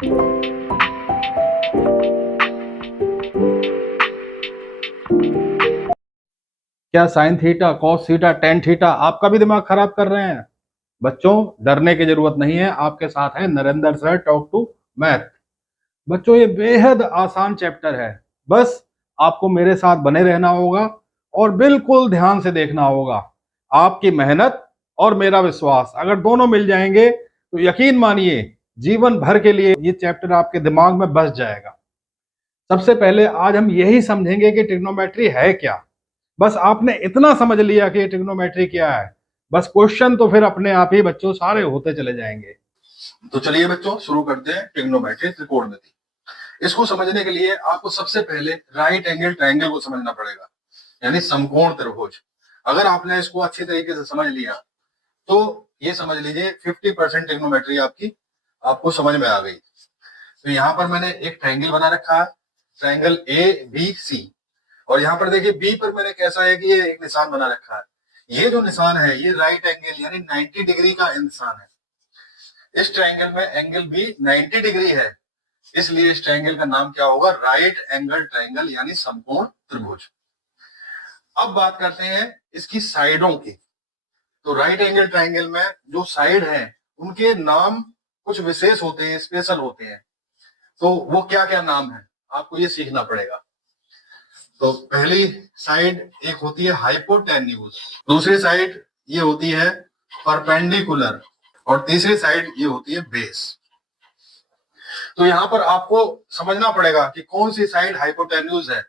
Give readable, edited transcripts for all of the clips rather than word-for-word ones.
क्या sign theta, cos theta, tan theta आपका भी दिमाग खराब कर रहे हैं? बच्चों, डरने की जरूरत नहीं है। आपके साथ है Narendra sir, talk to math. बच्चों, ये बेहद आसान चैप्टर है। बस आपको मेरे साथ बने रहना होगा और बिल्कुल ध्यान से देखना होगा। आपकी मेहनत और मेरा विश्वास अगर दोनों मिल जाएंगे तो यकीन मानिए जीवन भर के लिए ये चैप्टर आपके दिमाग में बस जाएगा। सबसे पहले आज हम यही समझेंगे कि ट्रिग्नोमेट्री है क्या। बस आपने इतना समझ लिया कि ट्रिग्नोमेट्री क्या है, बस क्वेश्चन तो फिर अपने आप ही बच्चों सारे होते चले जाएंगे। तो चलिए बच्चों, शुरू करते हैं ट्रिग्नोमेट्री, त्रिकोणमिति। इसको समझने के लिए आपको सबसे पहले राइट एंगल ट्रायंगल को समझना पड़ेगा, यानी समकोण त्रिभुज। अगर आपने इसको अच्छी तरीके से समझ लिया तो ये समझ लीजिए 50% ट्रिग्नोमेट्री आपको समझ में आ गई। तो यहाँ पर मैंने एक ट्रायंगल बना रखा है, ट्रायंगल ABC। और यहाँ पर देखिए बी पर मैंने कैसा है कि ये एक निशान बना रखा है। ये जो निशान है ये राइट एंगल यानी 90 डिग्री का निशान है। इस ट्रायंगल में एंगल भी 90 डिग्री है, इसलिए इस ट्रायंगल का नाम क्या होगा? राइट एंगल ट्रायंगल यानी समकोण त्रिभुज। अब बात करते हैं इसकी साइडों की। तो राइट एंगल ट्रायंगल में जो साइड है उनके नाम कुछ विशेष होते हैं, स्पेशल होते हैं। तो वो क्या क्या नाम है आपको ये सीखना पड़ेगा। तो पहली साइड एक होती है हाइपोटेन्यूज, दूसरी साइड ये होती है परपेंडिकुलर, और तीसरी साइड ये होती है बेस। तो यहां पर आपको समझना पड़ेगा कि कौन सी साइड हाइपोटेन्यूज है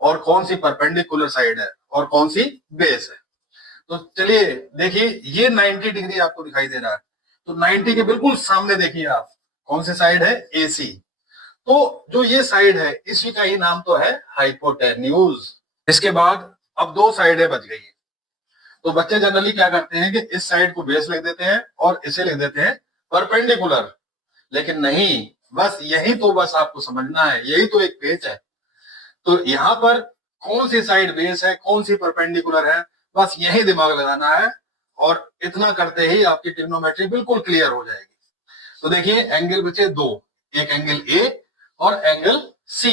और कौन सी परपेंडिकुलर साइड है और कौन सी बेस है। तो चलिए देखिए, ये 90 डिग्री आपको दिखाई दे रहा है, तो 90 के बिल्कुल सामने देखिए आप कौन सी साइड है? AC। तो जो ये साइड है इसी का ही नाम तो है हाइपोटेन्यूज। इसके बाद अब दो साइडें बच गई है। तो बच्चे जनरली क्या करते हैं कि इस साइड को बेस लिख देते हैं और इसे लिख देते हैं परपेंडिकुलर। लेकिन नहीं, बस यही तो बस आपको समझना है, यही तो एक पेच है। तो यहाँ पर कौन सी साइड बेस है, कौन सी परपेंडिकुलर है, बस यही दिमाग लगाना है। और इतना करते ही आपकी ट्रिग्नोमेट्री बिल्कुल क्लियर हो जाएगी। तो देखिए एंगल बचे दो, एक एंगल A और एंगल C।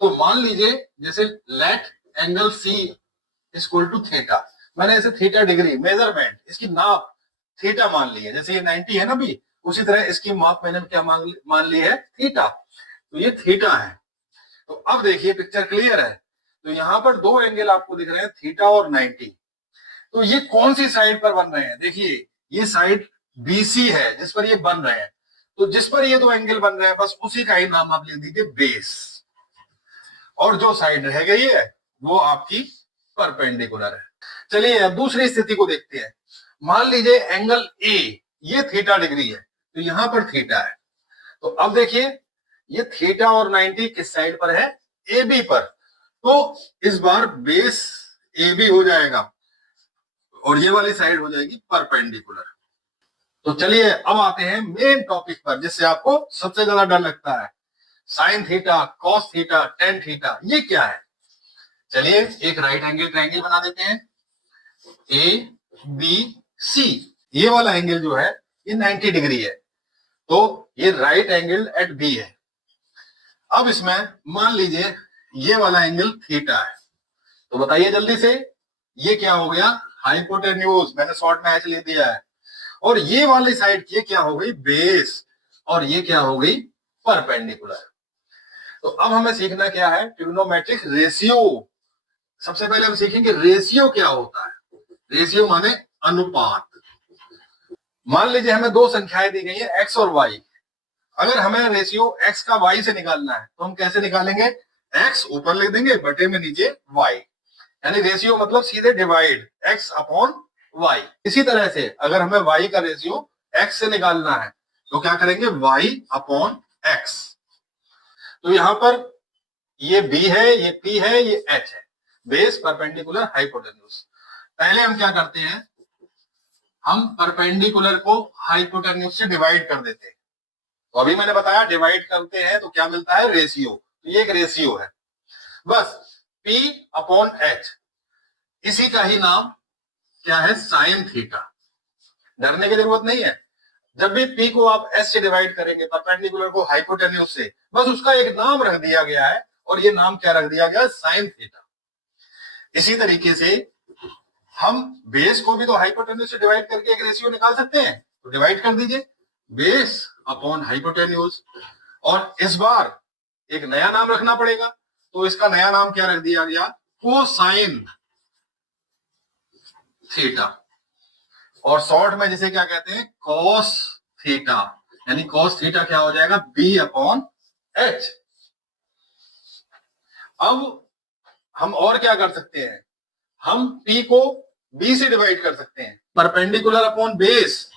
तो मान लीजिए जैसे let angle C equal to theta, मैंने इसे थीटा डिग्री मेजरमेंट, इसकी नाप थीटा मान ली है। जैसे ये 90 है ना भी, उसी तरह इसकी माप मैंने क्या मान ली है? थीटा। तो ये थीटा है। तो अब देखिए पिक्चर क्लियर है। तो यहाँ पर दो एंगल आपको दिख रहे हैं, थीटा और 90। तो ये कौन सी साइड पर बन रहे हैं? देखिए ये साइड BC है जिस पर ये बन रहे हैं। तो जिस पर ये दो एंगल बन रहे हैं बस उसी का ही नाम आप लिख दीजिए बेस। और जो साइड रह गई है वो आपकी परपेंडिकुलर है। चलिए अब दूसरी स्थिति को देखते हैं। मान लीजिए एंगल A ये थीटा डिग्री है, तो यहां पर थीटा है। तो अब देखिए ये थीटा और 90 किस साइड पर है? AB पर। तो इस बार बेस AB हो जाएगा और ये वाली साइड हो जाएगी परपेंडिकुलर। तो चलिए अब आते हैं मेन टॉपिक पर जिससे आपको सबसे ज्यादा डर लगता है। Sign theta, cos theta, tan theta, ये क्या है? चलिए एक राइट एंगल ट्रायंगल बना देते हैं, ABC। ये वाला एंगल जो है ये 90 डिग्री है, तो ये राइट एंगल एट B है। अब इसमें मान लीजिए ये वाला एंगल थीटा है, तो बताइए जल्दी से ये क्या हो गया? हाइपोटेन्यूज, मैंने शॉर्ट में एच लिख दिया है। और ये वाली साइड ये क्या हो गई? बेस। और ये क्या हो गई? परपेंडिकुलर। तो अब हमें सीखना क्या है? Trigonometric ratio. सबसे पहले हम सीखेंगे रेशियो क्या होता है। रेशियो माने अनुपात। मान लीजिए हमें दो संख्याएं दी गई है x और y। अगर हमें रेशियो x का y से निकालना है तो हम कैसे निकालेंगे? x ऊपर लिख देंगे, बटे में नीचे y, यानी रेशियो मतलब सीधे डिवाइड x अपॉन y। इसी तरह से अगर हमें y का रेशियो x से निकालना है तो क्या करेंगे? y upon x। तो यहां पर ये B है, ये P है, ये H है, बेस, परपेंडिकुलर, हाइपोटेन्यूज। पहले हम क्या करते हैं? हम परपेंडिकुलर को हाइपोटेन्यूज से डिवाइड कर देते हैं। तो अभी मैंने बताया डिवाइड करते हैं तो क्या मिलता है? रेशियो। तो ये एक रेशियो है। बस P अपॉन H, इसी का ही नाम क्या है? Sine theta. डरने की जरूरत नहीं है। जब भी पी को आप एस से डिवाइड करेंगे, परपेंडिकुलर को हाइपोटेन्यूज से, बस उसका एक नाम रख दिया गया है, और ये नाम क्या रख दिया गया? Sign theta. इसी तरीके से हम बेस को भी तो हाइपोटेन्यूज से डिवाइड करके एक रेशियो निकाल सकते हैं, तो डिवाइड कर दीजिए बेस अपॉन हाइपोटेन्यूज, और इस बार एक नया नाम रखना पड़ेगा, तो इसका नया नाम क्या रख दिया गया? कोसाइन थीटा, और शॉर्ट में जिसे क्या कहते हैं? कॉस थीटा, यानी कॉस थीटा क्या हो जाएगा? B upon H. अब हम और क्या कर सकते हैं? हम P को B से डिवाइड कर सकते हैं, परपेंडिकुलर अपॉन बेस,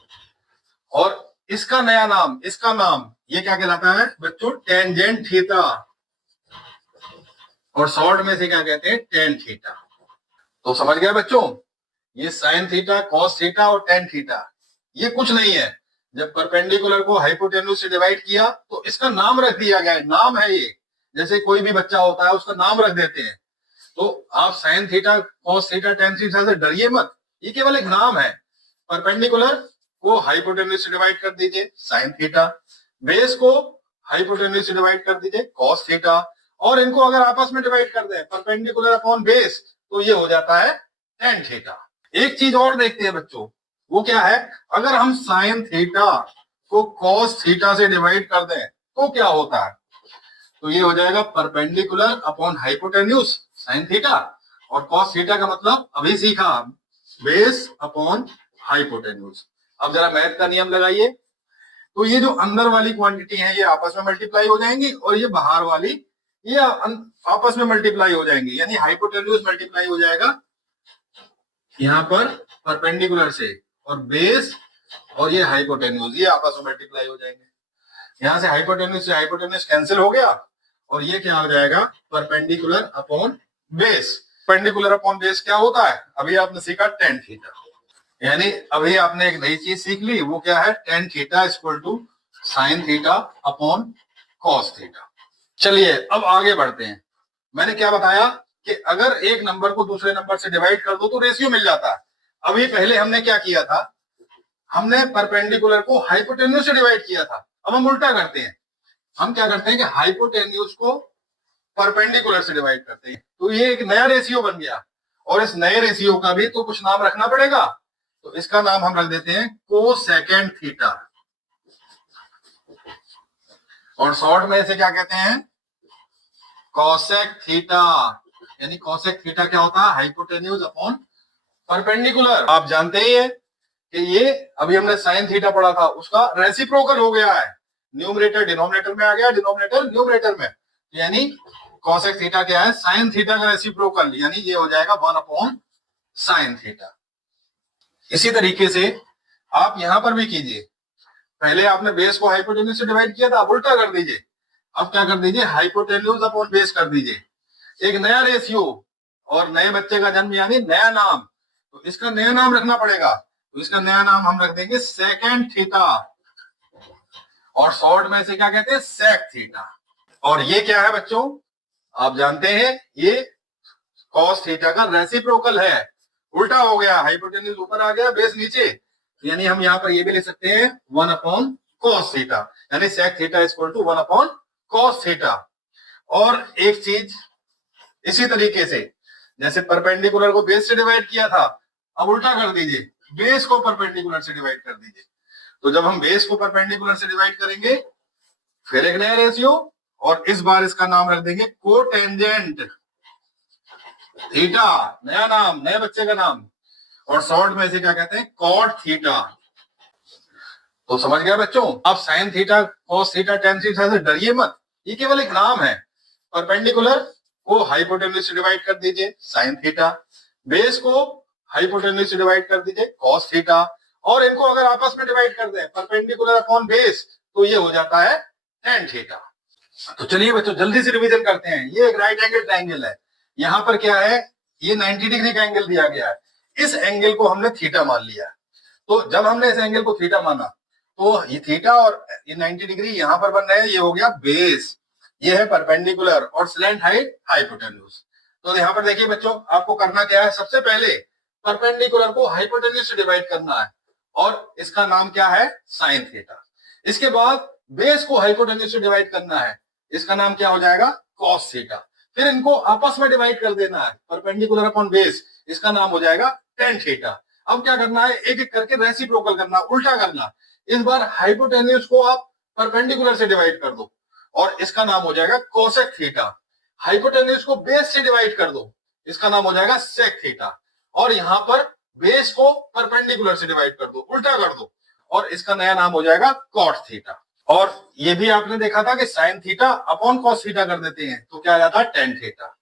और इसका नया नाम, इसका नाम ये क्या कहलाता है बच्चों? टेंजेंट थीटा, और शॉर्ट में से क्या कहते हैं? Tan theta. तो समझ गए बच्चों, ये साइन थीटा, कॉस थीटा और टेन थीटा ये कुछ नहीं है। जब परपेंडिकुलर को हाइपोटेन्यूज से डिवाइड किया तो इसका नाम रख दिया गया है, नाम है ये। जैसे कोई भी बच्चा होता है उसका नाम रख देते हैं, तो आप sine theta, cos theta, tan theta से डरिए मत, ये केवल एक नाम है। परपेंडिकुलर को हाइपोटेन्यूज से डिवाइड कर दीजिए साइन थीटा, बेस को हाइपोटेन्यूज से डिवाइड कर दीजिए कॉस थीटा, और इनको अगर आपस में डिवाइड कर दें परपेंडिकुलर अपॉन बेस, तो ये हो जाता है टेन थीटा। एक चीज और देखते हैं बच्चों, वो क्या है? अगर हम साइन थीटा को कॉस थीटा से डिवाइड कर दें तो क्या होता है? तो ये हो जाएगा perpendicular upon hypotenuse sine theta, और कॉस थीटा का मतलब अभी सीखा, बेस अपॉन हाइपोटेन्यूज। अब जरा मैथ का नियम लगाइए, तो ये जो अंदर वाली क्वांटिटी है ये आपस में मल्टीप्लाई हो जाएंगी, और ये बाहर वाली ये आपस में मल्टीप्लाई हो जाएंगी, यानी हाइपोटेन्यूज मल्टीप्लाई हो जाएगा यहाँ पर परपेंडिकुलर से, और बेस और ये हाइपोटेन्यूज ये आपस में मल्टीप्लाई हो जाएंगे। यहाँ से हाइपोटेन्यूज कैंसिल हो गया, और ये क्या हो जाएगा? Perpendicular upon base. Perpendicular upon base क्या होता है? अभी आपने सीखा टेन थीटा, यानी अभी आपने एक नई चीज सीख ली, वो क्या है? Tan theta equal to sine theta upon cos theta. चलिए अब आगे बढ़ते हैं। मैंने क्या बताया कि अगर एक नंबर को दूसरे नंबर से डिवाइड कर दो तो रेशियो मिल जाता है। अभी पहले हमने क्या किया था? हमने परपेंडिकुलर को हाइपोटेन्यूज से डिवाइड किया था। अब हम उल्टा करते हैं, हम क्या करते हैं कि हाइपोटेन्यूज को परपेंडिकुलर से डिवाइड करते हैं, तो ये एक नया रेशियो बन गया, और इस नए रेशियो का भी तो कुछ नाम रखना पड़ेगा, तो इसका नाम हम रख देते हैं कोसेकेंड थीटा, और शॉर्ट में इसे क्या कहते हैं? कॉसेक थीटा, यानी कॉसेक थीटा क्या होता है? Hypotenuse upon perpendicular. आप जानते ही हैं कि ये अभी हमने साइन थीटा पढ़ा था, उसका रेसिप्रोकल हो गया है, न्यूमरेटर डिनोमिनेटर में आ गया, डिनोमिनेटर न्यूमरेटर में, यानी कॉसेक थीटा क्या है? साइन थीटा का रेसिप्रोकल, यानी ये हो जाएगा 1 अपॉन साइन थीटा। इसी तरीके से आप यहां पर भी कीजिए, पहले आपने बेस को हाइपोटेन्यूज से डिवाइड किया था, अब उल्टा कर दीजिए। अब क्या कर दीजिए? हाइपोटेन्यूज अपॉन बेस कर दीजिए, एक नया रेशियो, और नए बच्चे का जन्म यानी नया नाम, तो इसका नया नाम रखना पड़ेगा, तो इसका नया नाम हम रख देंगे सेकेंड थीटा, और शॉर्ट में से क्या कहते हैं? Sec theta. और ये क्या है बच्चों? आप जानते हैं ये कॉस थीटा का रेसिप्रोकल है, उल्टा हो गया, हाइपोटेन्यूज ऊपर आ गया, बेस नीचे, यानी हम यहाँ पर ये भी लिख सकते हैं 1 अपॉन कॉस थीटा, यानी sec theta equal to 1 upon cos theta. और एक चीज इसी तरीके से, जैसे परपेंडिकुलर को बेस से डिवाइड किया था, अब उल्टा कर दीजिए, बेस को परपेंडिकुलर से डिवाइड कर दीजिए। तो जब हम बेस को परपेंडिकुलर से डिवाइड करेंगे, फिर एक नया रेशियो, और इस बार इसका नाम रख देंगे कोटेंजेंट थीटा, नया नाम, नए बच्चे का नाम, और शॉर्ट में से क्या कहते हैं? Cot theta. तो समझ गया बच्चों? आप sine theta, cos theta, tan theta से डरिए मत, ये केवल एक नाम है। परपेंडिकुलर को हाइपोटेन्यूज से डिवाइड कर दीजिए साइन थीटा, बेस को हाइपोटेन्यूज से डिवाइड कर दीजिए कॉस थीटा, और इनको अगर आपस में डिवाइड कर दें परपेंडिकुलर अपॉन बेस, तो ये हो जाता है टेन थीटा। तो चलिए बच्चों जल्दी से रिवीजन करते हैं। ये एक राइट एंगल ट्राइंगल है, यहाँ पर क्या है? ये 90 डिग्री का एंगल दिया गया है, इस एंगल को हमने थीटा मान लिया। तो जब हमने इस एंगल को थीटा माना, तो ये थीटा और ये 90 डिग्री यहाँ पर बन रहे हैं, ये हो गया बेस, ये है परपेंडिकुलर, और स्लैंट हाइट हाइपोटेन्यूज। तो यहाँ पर देखिए बच्चों, आपको करना क्या है? सबसे पहले परपेंडिकुलर को हाइपोटेन्यूज से डिवाइड करना है, और इसका नाम क्या है, साइन थीटा। इसके बाद बेस को हाइपोटेन्यूज से डिवाइड करना है, इसका नाम क्या हो जाएगा, कॉस थीटा। फिर इनको आपस में डिवाइड कर देना है, परपेंडिकुलर अपॉन बेस, इसका नाम हो जाएगा टेन थीटा। अब क्या करना है, एक एक करके रेसिप्रोकल करना, उल्टा करना। इस बार हाइपोटेन्यूज को आप परपेंडिकुलर से डिवाइड कर दो और इसका नाम हो जाएगा कोसेक थीटा। हाइपोटेन्यूज को बेस से डिवाइड कर दो, इसका नाम हो जाएगा सेक थीटा। और यहां पर बेस को परपेंडिकुलर से डिवाइड कर दो, उल्टा कर दो, और इसका नया नाम हो जाएगा कॉट थीटा। और ये भी आपने देखा था कि sine theta upon cos theta कर देते हैं तो क्या आ जाता है, टेन थीटा।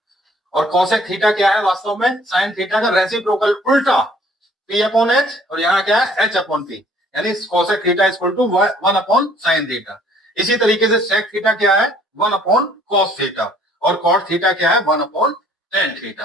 और कॉसेक थीटा क्या है, वास्तव में साइन थीटा का रेसिप्रोकल उल्टा, पी अपॉन एच, और यहाँ क्या है, एच अपॉन पी, यानी cosec theta is equal to 1 upon sine theta. इसी तरीके से सेक थीटा क्या है, 1 अपॉन कॉस थीटा, और कॉट थीटा क्या है, 1 अपॉन टेन थीटा।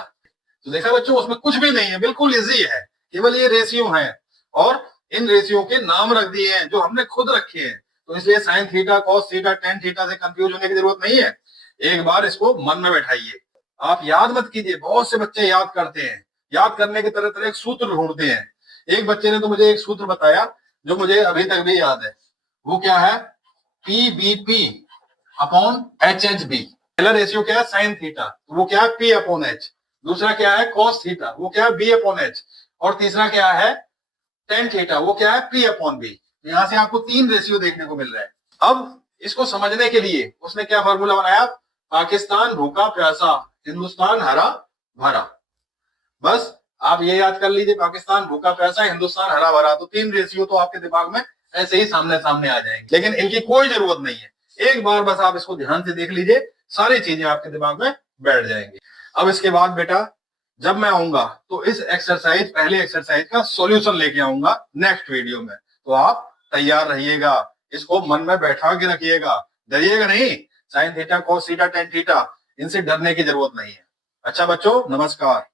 तो देखा बच्चों, उसमें कुछ भी नहीं है, बिल्कुल इजी है, केवल ये रेशियो है और इन रेशियो के नाम रख दिए हैं जो हमने खुद रखे हैं। तो इसलिए sign theta, cos theta, tan theta से कंफ्यूज होने की जरूरत नहीं है। एक बार इसको मन में बैठाइए, आप याद मत कीजिए। बहुत से बच्चे याद करते हैं, याद करने के तरह तरह सूत्र ढूंढते हैं। एक बच्चे ने तो मुझे एक सूत्र बताया जो मुझे अभी तक भी याद है, वो क्या है, P B P upon H H B. पहला रेशियो क्या है, साइन थीटा, वो क्या है, पी अपॉन एच। दूसरा क्या है, कॉस थीटा, वो क्या है, बी अपॉन एच। और तीसरा क्या है, टेन थीटा, वो क्या है, पी अपॉन बी। यहां से आपको 3 रेशियो देखने को मिल रहा है। अब इसको समझने के लिए उसने क्या फॉर्मूला बनाया, पाकिस्तान भूखा प्यासा, हिंदुस्तान हरा भरा। बस आप ये याद कर लीजिए, पाकिस्तान भूखा प्यासा, हिंदुस्तान हरा भरा, तो 3 रेशियो तो आपके दिमाग में ऐसे ही सामने सामने आ जाएंगे। लेकिन इनकी कोई जरूरत नहीं है, एक बार बस आप इसको ध्यान से देख लीजिए, सारी चीजें आपके दिमाग में बैठ जाएंगी। अब इसके बाद बेटा जब मैं आऊंगा तो इस एक्सरसाइज, पहले एक्सरसाइज का सॉल्यूशन लेके आऊंगा नेक्स्ट वीडियो में, तो आप तैयार रहिएगा, इसको मन में बैठा के रखिएगा, डरिएगा नहीं। Sign theta, cos theta, tan theta, इनसे डरने की जरूरत नहीं है। अच्छा बच्चों, नमस्कार।